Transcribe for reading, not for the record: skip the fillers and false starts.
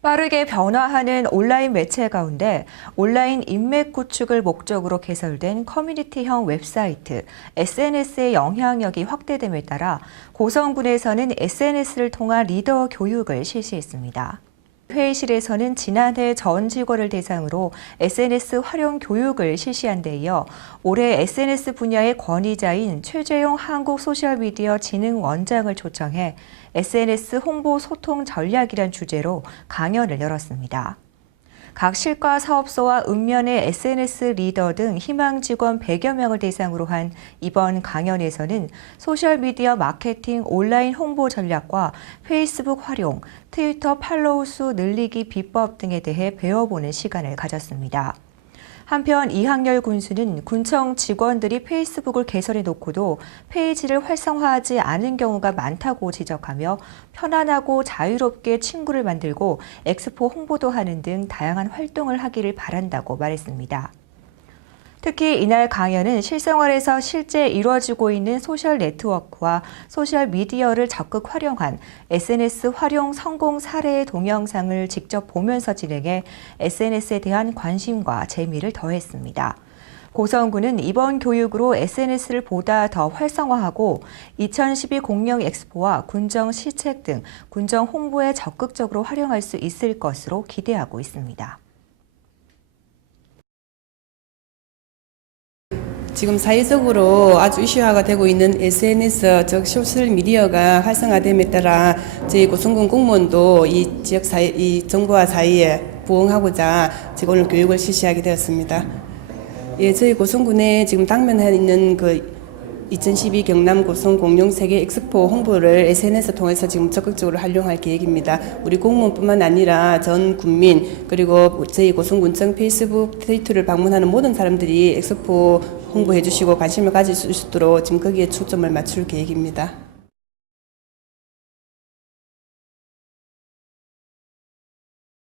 빠르게 변화하는 온라인 매체 가운데 온라인 인맥 구축을 목적으로 개설된 커뮤니티형 웹사이트 SNS의 영향력이 확대됨에 따라 고성군에서는 SNS를 통한 리더 교육을 실시했습니다. 회의실에서는 지난해 전 직원을 대상으로 SNS 활용 교육을 실시한 데 이어 올해 SNS 분야의 권위자인 최재용 한국소셜미디어진흥원장을 초청해 SNS 홍보 소통 전략이란 주제로 강연을 열었습니다. 각 실과 사업소와 읍면의 SNS 리더 등 희망 직원 100여 명을 대상으로 한 이번 강연에서는 소셜미디어 마케팅 온라인 홍보 전략과 페이스북 활용, 트위터 팔로우 수 늘리기 비법 등에 대해 배워보는 시간을 가졌습니다. 한편 이항열 군수는 군청 직원들이 페이스북을 개설해 놓고도 페이지를 활성화하지 않은 경우가 많다고 지적하며 편안하고 자유롭게 친구를 만들고 엑스포 홍보도 하는 등 다양한 활동을 하기를 바란다고 말했습니다. 특히 이날 강연은 실생활에서 실제 이루어지고 있는 소셜 네트워크와 소셜 미디어를 적극 활용한 SNS 활용 성공 사례의 동영상을 직접 보면서 진행해 SNS에 대한 관심과 재미를 더했습니다. 고성군은 이번 교육으로 SNS를 보다 더 활성화하고 2012 공영 엑스포와 군정 시책 등 군정 홍보에 적극적으로 활용할 수 있을 것으로 기대하고 있습니다. 지금 사회적으로 아주 이슈화가 되고 있는 SNS, 즉 소셜미디어가 활성화됨에 따라 저희 고성군 공무원도 이 지역 사회, 이 정부와 사이에 부응하고자 지금 오늘 교육을 실시하게 되었습니다. 예, 저희 고성군에 지금 당면해 있는 2012 경남 고성 공룡 세계 엑스포 홍보를 SNS 통해서 지금 적극적으로 활용할 계획입니다. 우리 공무원뿐만 아니라 전 군민 그리고 저희 고성군청 페이스북, 트위터를 방문하는 모든 사람들이 엑스포 홍보해 주시고 관심을 가질 수 있도록 지금 거기에 초점을 맞출 계획입니다.